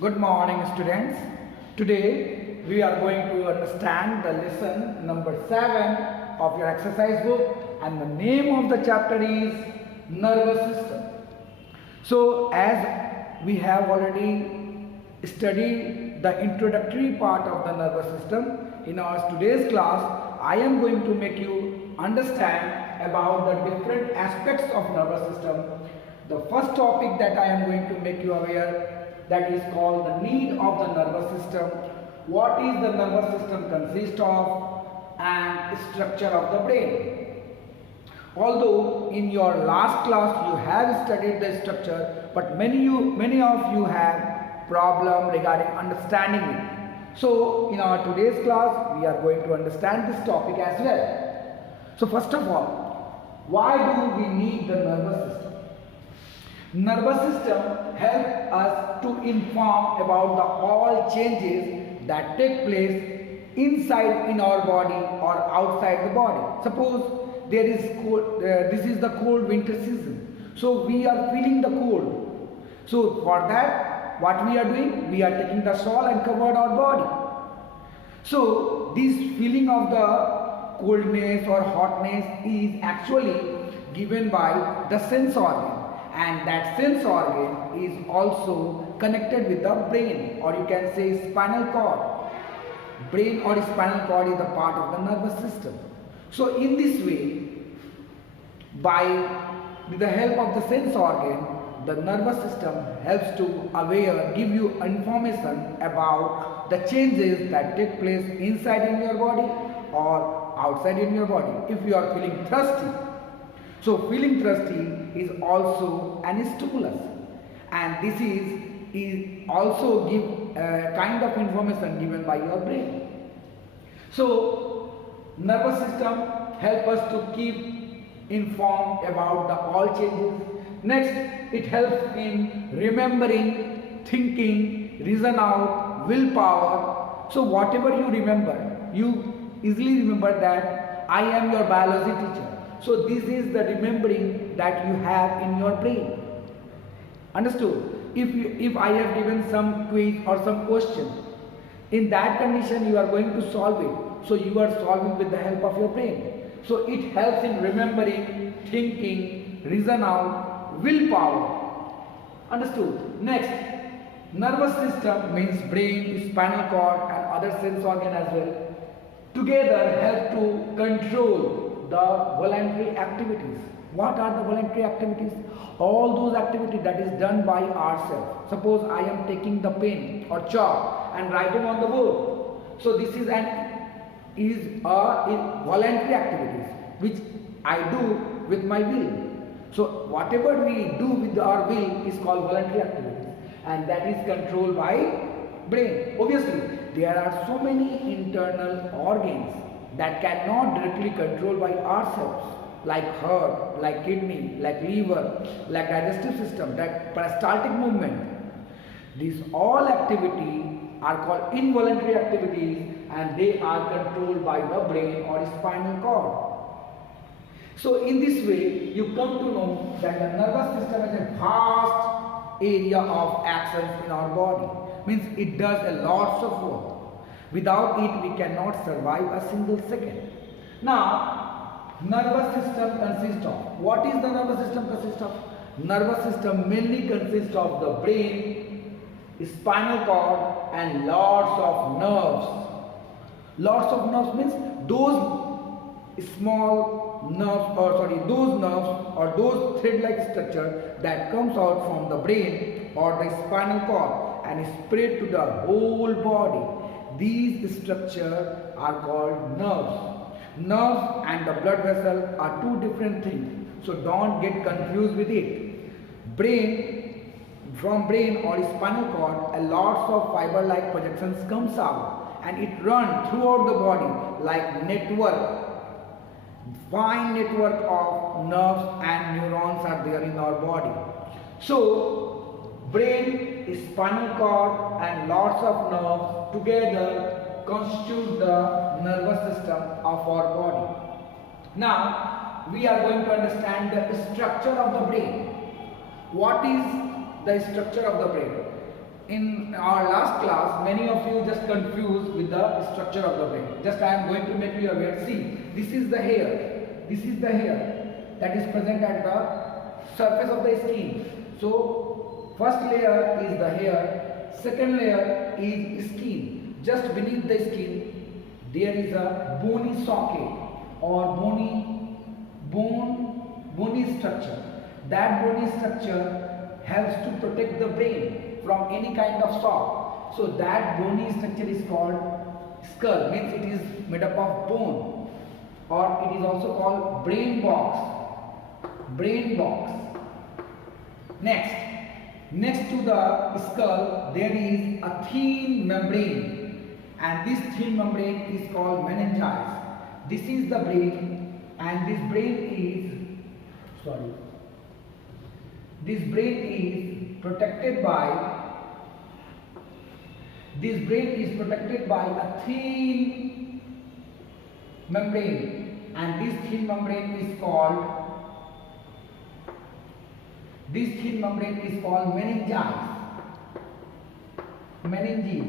Good morning, students. Today we are going to understand the lesson number 7 of your exercise book, and the name of the chapter is nervous system. So as we have already studied the introductory part of the nervous system, in our today's class I am going to make you understand about the different aspects of nervous system. The first topic that I am going to make you aware, that is called the need of the nervous system. What is the nervous system consist of, and structure of the brain. Although in your last class you have studied the structure, but many of you have problem regarding understanding it. So in our today's class we are going to understand this topic as well. So first of all, why do we need the nervous system? Nervous system helps us to inform about the all changes that take place inside in our body or outside the body. Suppose there is cold, this is the cold winter season, so we are feeling the cold. So for that, what we are doing? We are taking the shawl and covered our body. So this feeling of the coldness or hotness is actually given by the sense organ. And that sense organ is also connected with the brain, or you can say spinal cord. Brain or spinal cord is a part of the nervous system. So in this way, with the help of the sense organ, the nervous system helps to give you information about the changes that take place inside in your body or outside in your body. If you are feeling thirsty, so feeling thirsty is also an stimulus, and this is also give kind of information given by your brain. So nervous system help us to keep informed about the all changes. Next, it helps in remembering, thinking, reason out, willpower. So whatever you remember, you easily remember that I am your biology teacher. So this is the remembering that you have in your brain. Understood? If I have given some quiz or some question, in that condition you are going to solve it. So you are solving with the help of your brain. So it helps in remembering, thinking, reason out, willpower. Understood? Next, nervous system means brain, spinal cord and other sense organ as well. Together help to control the voluntary activities. What are the voluntary activities? All those activities that is done by ourselves. Suppose I am taking the pen or chalk and writing on the board. So this is a voluntary activities which I do with my will. So whatever we do with our will is called voluntary activities, and that is controlled by brain. Obviously, there are so many internal organs that cannot directly controlled by ourselves, like heart, like kidney, like liver, like digestive system, like peristaltic movement. These all activities are called involuntary activities, and they are controlled by the brain or spinal cord. So in this way, you come to know that the nervous system is a vast area of actions in our body. Means it does a lot of work. Without it, we cannot survive a single second. Now, nervous system consists of. What is the nervous system consist of? Nervous system mainly consists of the brain, spinal cord and lots of nerves. Lots of nerves means those small nerves, those nerves or those thread-like structure that comes out from the brain or the spinal cord and is spread to the whole body. These structures are called nerves. Nerves and the blood vessel are two different things. So don't get confused with it. From brain or spinal cord, a lots of fiber-like projections comes out, and it runs throughout the body like fine network of nerves and neurons are there in our body. So brain, spinal cord and lots of nerves together constitute the nervous system of our body. Now we are going to understand the structure of the brain. What is the structure of the brain? In our last class, many of you just confused with the structure of the brain. Just I am going to make you aware. See, this is the hair. This is the hair that is present at the surface of the skin. So, first layer is the hair. Second layer is skin. Just beneath the skin, there is a bony socket or bony structure. That bony structure helps to protect the brain from any kind of shock. So that bony structure is called skull, means it is made up of bone, or it is also called brain box. Brain box. Next to the skull there is a thin membrane, and this thin membrane is called meninges. This is the brain, and this brain is protected by a thin membrane, and this thin membrane is called meninges.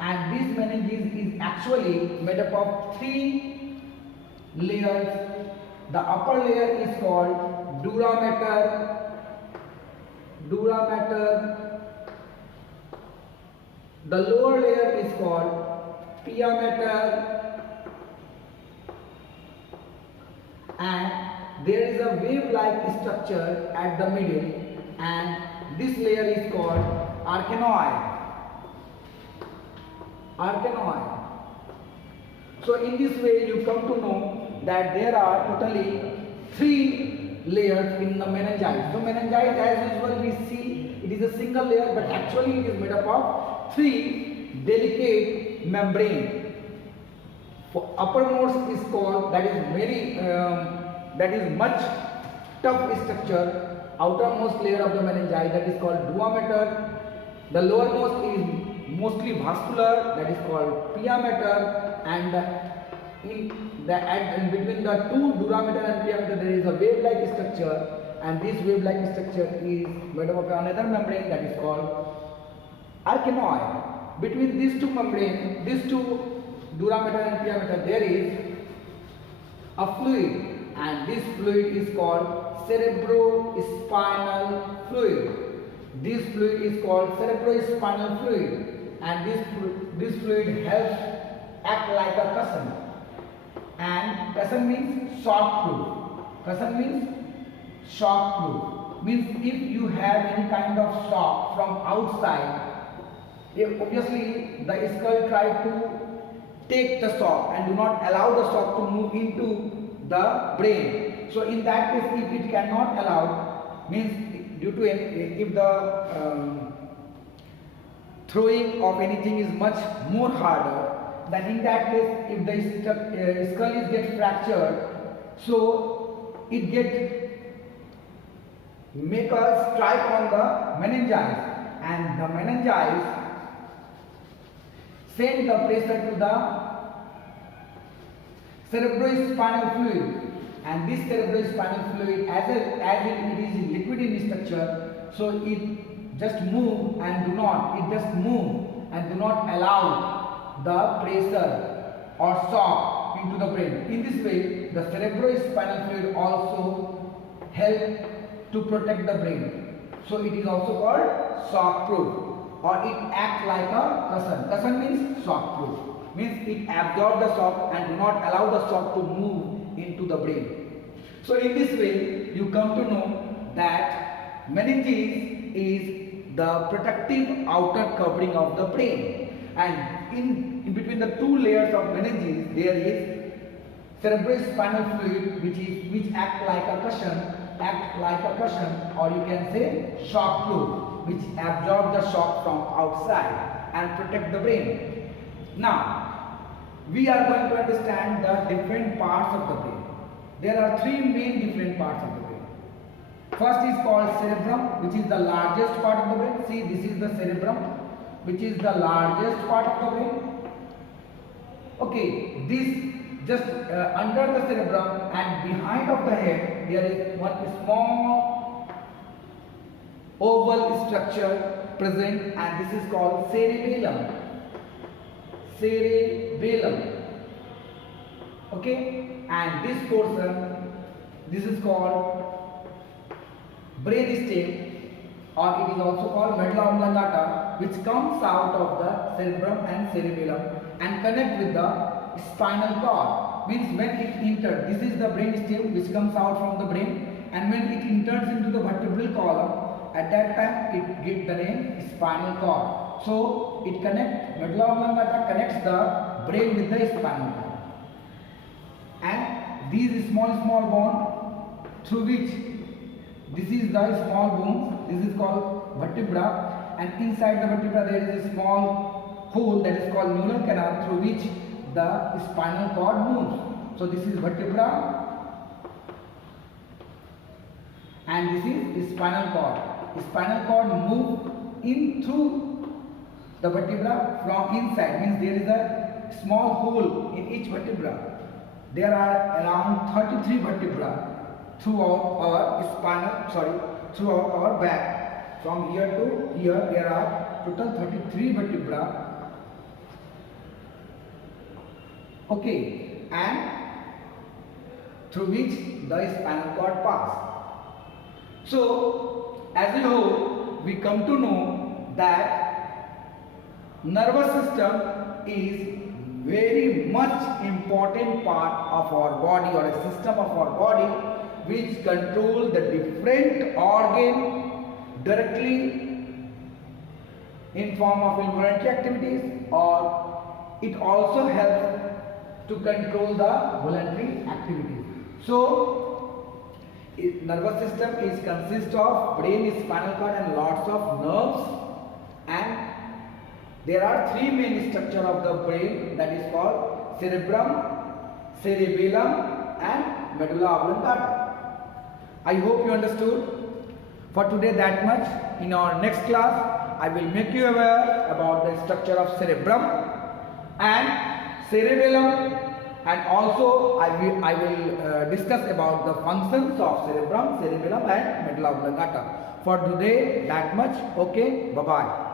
And this meninges is actually made up of 3 layers. The upper layer is called dura mater. The lower layer is called pia mater, and there is a wave-like structure at the middle, and this layer is called arachnoid. So in this way you come to know that there are totally 3 layers in the meninges. So meninges, as usual we see, it is a single layer, but actually it is made up of 3 delicate membrane. For uppermost is called, that is much tough structure, outermost layer of the meninges, that is called dura mater. The lowermost is mostly vascular, that is called pia mater, and in between the 2 dura mater and pia mater there is a wave-like structure, and this wave-like structure is made up of another membrane that is called arachnoid. Between these 2 membranes, these 2 dura mater and pia mater, there is a fluid, and this fluid is called cerebrospinal fluid. This fluid is called cerebrospinal fluid, and this fluid helps act like a cushion. And cushion means shock-proof. Means if you have any kind of shock from outside, obviously the skull tries to take the shock and do not allow the shock to move into the brain. So in that case, if it cannot allow, means due to if the throwing of anything is much more harder, then in that case, if the skull is get fractured, so it make a strike on the meninges, and the meninges send the pressure to the cerebrospinal fluid, and this cerebrospinal fluid, as it is liquid in structure, so it just move and do not allow the pressure or shock into the brain. In this way, the cerebrospinal fluid also help to protect the brain. So it is also called shock-proof, or it acts like a cushion. Cushion means shock-proof. Means it absorbs the shock and do not allow the shock to move into the brain. So in this way, you come to know that meninges is the protective outer covering of the brain, and in between the 2 layers of meninges there is cerebrospinal fluid, which act like a cushion, or you can say shock-proof, which absorb the shock from outside and protect the brain. Now, we are going to understand the different parts of the brain. There are 3 main different parts of the brain. First is called cerebrum, which is the largest part of the brain. See, this is the cerebrum, which is the largest part of the brain. Okay, this just under the cerebrum and behind of the head, there is one small oval structure present, and this is called cerebellum. Cerebellum. Okay, and this portion, this is called brain stem, or it is also called medulla oblongata, which comes out of the cerebrum and cerebellum and connect with the spinal cord. Means when it enters, this is the brain stem which comes out from the brain, and when it enters into the vertebral column, at that time it gets the name spinal cord. So it connects, medulla oblongata connects the brain with the spinal cord, and these small bone through which, this is the small bones, this is called vertebra, and inside the vertebra there is a small hole that is called neural canal through which the spinal cord moves. So this is vertebra and this is spinal cord. Spinal cord move in through the vertebra from inside, means there is a small hole in each vertebra. There are around 33 vertebrae throughout our back. From here to here there are total 33 vertebrae. Okay, and through which the spinal cord pass. So as a whole, we come to know that nervous system is very much important part of our body, or a system of our body, which control the different organ directly in form of involuntary activities, or it also helps to control the voluntary activities. So nervous system is consist of brain, spinal cord and lots of nerves, and there are three main structure of the brain, that is called cerebrum, cerebellum and medulla oblongata. I hope you understood. For today that much. In our next class, I will make you aware about the structure of cerebrum and cerebellum, and also I will discuss about the functions of cerebrum, cerebellum and medulla oblongata. For today that much. Okay, bye bye.